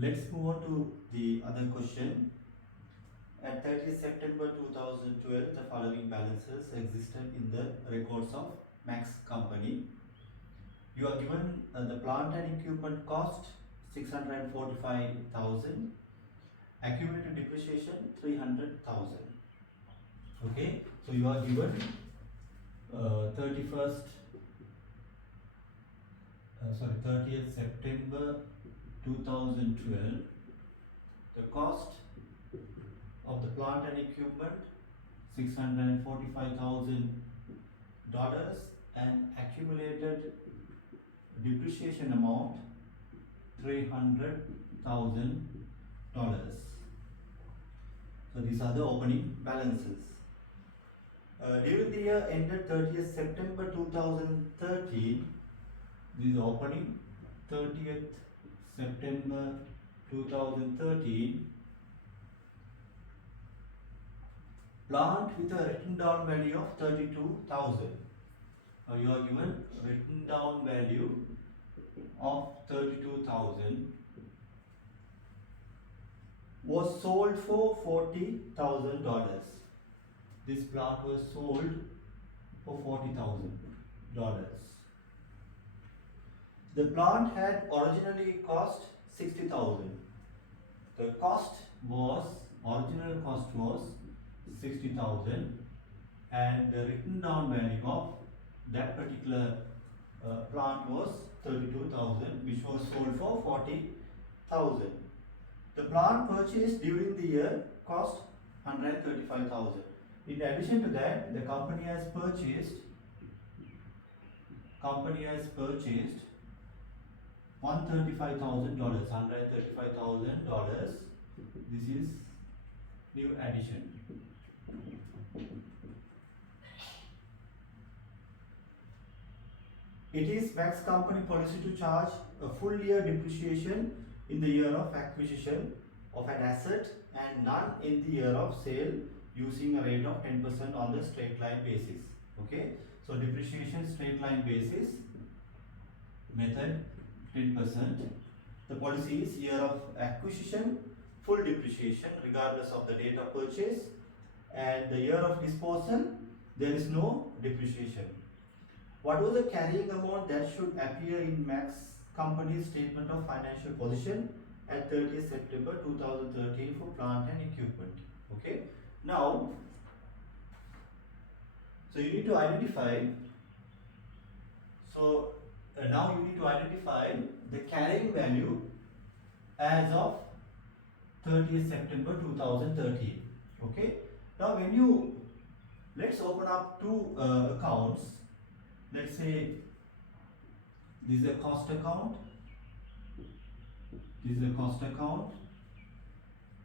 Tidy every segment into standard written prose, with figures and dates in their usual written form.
Let's move on to the other question. At 30th September 2012, the following balances existed in the records of Max Company. You are given the plant and equipment cost 645,000, accumulated depreciation 300,000. Okay, so you are given 30th September 2012, the cost of the plant and equipment $645,000 and accumulated depreciation amount $300,000. So these are the opening balances. During the year ended 30th September 2013, this is the opening 30th September 2013, plant with a written down value of 32,000. Now you are given written down value of 32,000 was sold for $40,000. This plant was sold for $40,000. The plant had originally cost 60,000. The original cost was 60,000, and the written down value of that particular plant was 32,000, which was sold for 40,000. The plant purchased during the year cost 135,000. In addition to that, the company has purchased $135,000. This is new addition. It is Max Company policy to charge a full year depreciation in the year of acquisition of an asset and none in the year of sale, using a rate of 10% on the straight line basis. Okay, so depreciation straight line basis method 10%. The policy is year of acquisition full depreciation regardless of the date of purchase, and the year of disposal there is no depreciation. What was the carrying amount that should appear in Max Company's statement of financial position at 30th September 2013 for plant and equipment? Okay, now so you need to identify the carrying value as of 30th September 2013. Okay, now let's open up two accounts. Let's say this is a cost account,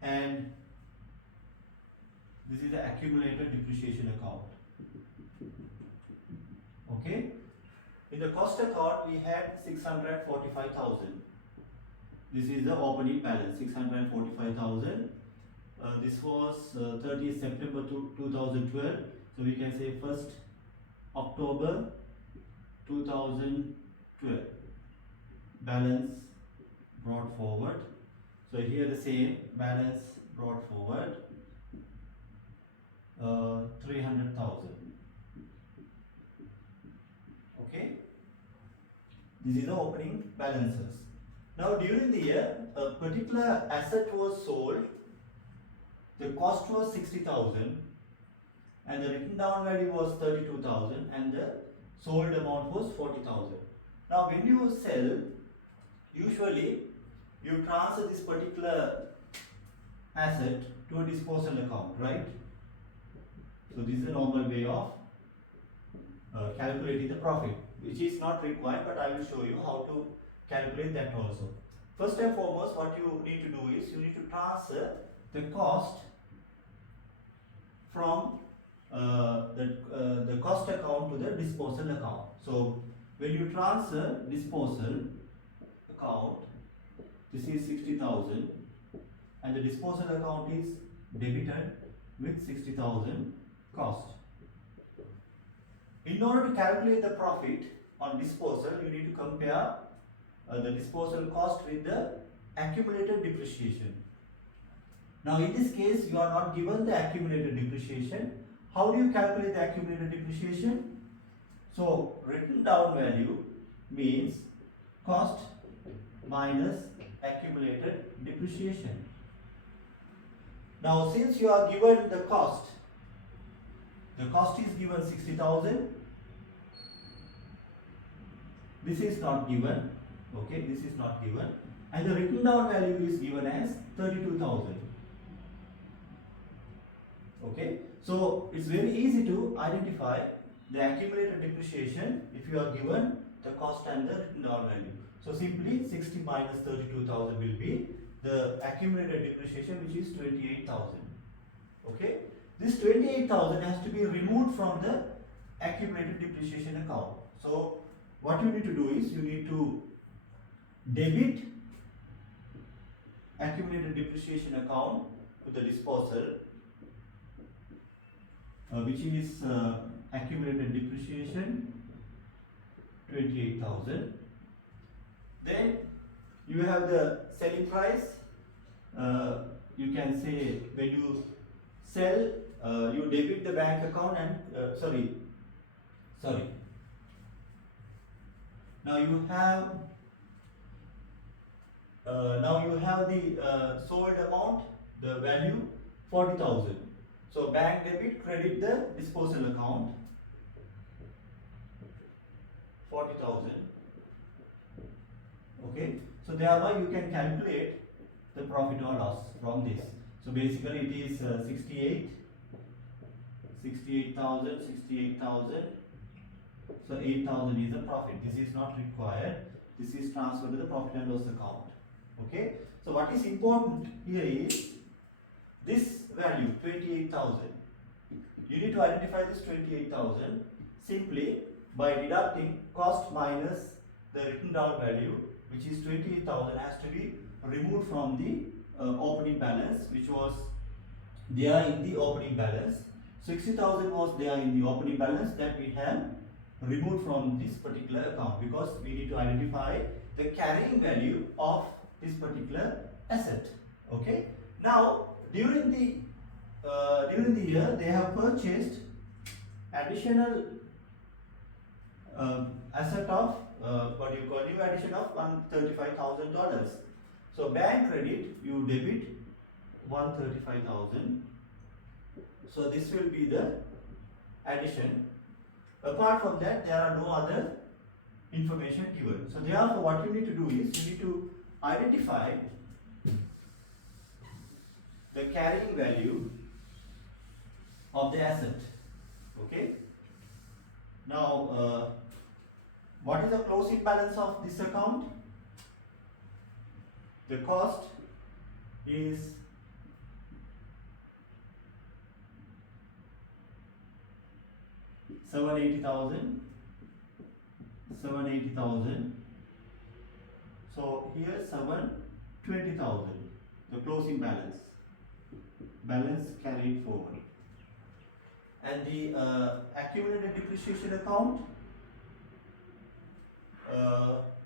and this is the accumulated depreciation account. Okay, in the cost account we had 645,000. This is the opening balance, 645,000. This was 30th September 2012. So we can say 1st October 2012. Balance brought forward. So here the same balance brought forward, 300,000. Okay, this is the opening balances. Now during the year, a particular asset was sold. The cost was 60,000 and the written down value was 32,000 and the sold amount was 40,000. Now when you sell, usually you transfer this particular asset to a disposal account, right? So this is a normal way of calculating the profit, which is not required, but I will show you how to calculate that also. First and foremost, what you need to do is you need to transfer the cost from the cost account to the disposal account. So when you transfer disposal account, this is 60,000 and the disposal account is debited with 60,000 cost. In order to calculate the profit on disposal, you need to compare the disposal cost with the accumulated depreciation. Now in this case you are not given the accumulated depreciation. How do you calculate the accumulated depreciation? So written down value means cost minus accumulated depreciation. Now since you are given the cost is given 60,000. This is not given, okay, this is not given, and the written down value is given as 32,000. Okay, so it's very easy to identify the accumulated depreciation if you are given the cost and the written down value. So simply 60 minus 32,000 will be the accumulated depreciation, which is 28,000. Okay, this 28,000 has to be removed from the accumulated depreciation account. So what you need to do is you need to debit accumulated depreciation account to the disposal, which is accumulated depreciation 28,000. Then you have the selling price. You can say when you sell, you debit the bank account and sorry. Now you have the sold amount, the value 40,000. So bank debit, credit the disposal account 40,000. Okay, so thereby you can calculate the profit or loss from this. So basically it is 68,000. So 8,000 is the profit. This is not required. This is transferred to the profit and loss account. Okay. So what is important here is this value 28,000. You need to identify this 28,000 simply by deducting cost minus the written down value, which is 28,000, has to be removed from the opening balance, which was there in the opening balance. 60,000 was there in the opening balance, that we have removed from this particular account because we need to identify the carrying value of this particular asset. Okay. Now during the year they have purchased additional asset of new addition of $135,000. So bank credit, you debit 135,000. So this will be the addition. Apart from that, there are no other information given. So therefore, what you need to do is you need to identify the carrying value of the asset. Okay. Now, what is the closing balance of this account? The cost is 780,000. So here 720,000, the closing balance carried forward. And the accumulated depreciation account,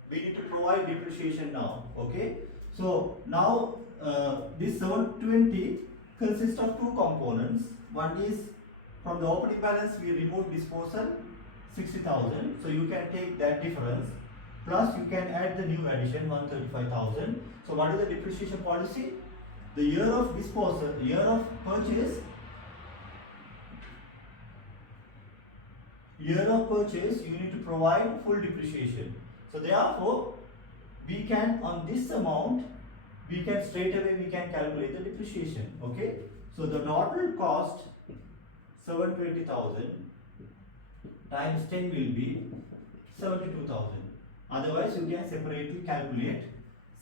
we need to provide depreciation now. Okay, so now this 720 consists of two components. One is from the opening balance we remove disposal 60,000, so you can take that difference, plus you can add the new addition 135,000. So what is the depreciation policy? The year of disposal, year of purchase, you need to provide full depreciation. So therefore, we can, on this amount, we can straight away calculate the depreciation. Okay. So the total cost 720,000 times 10 will be 72,000. Otherwise, you can separately calculate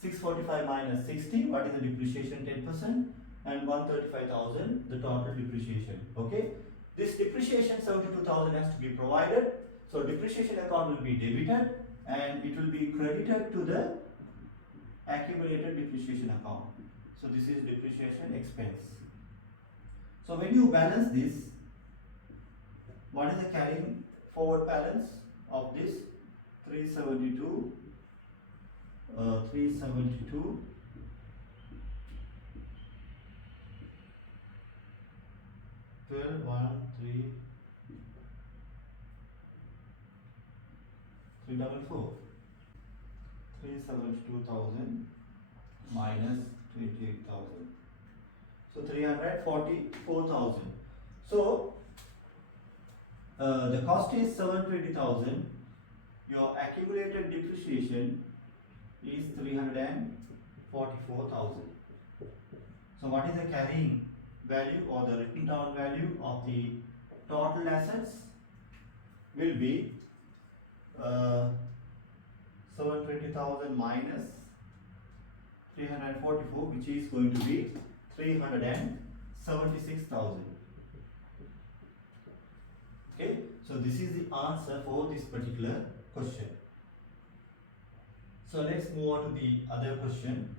645 minus 60. What is the depreciation? 10%, and 135,000 the total depreciation. Okay. This depreciation 72,000 has to be provided. So depreciation account will be debited and it will be credited to the accumulated depreciation account. So this is depreciation expense. So when you balance this, what is the carrying forward balance of this? 372 12, 1, 3, 344. 372,000 minus 28,000. So 344,000. So the cost is 720,000. Your accumulated depreciation is 344,000. So what is the carrying value or the written down value of the total assets? Will be 720,000 minus 344, which is going to be 376,000. Okay, so this is the answer for this particular question. So let's move on to the other question.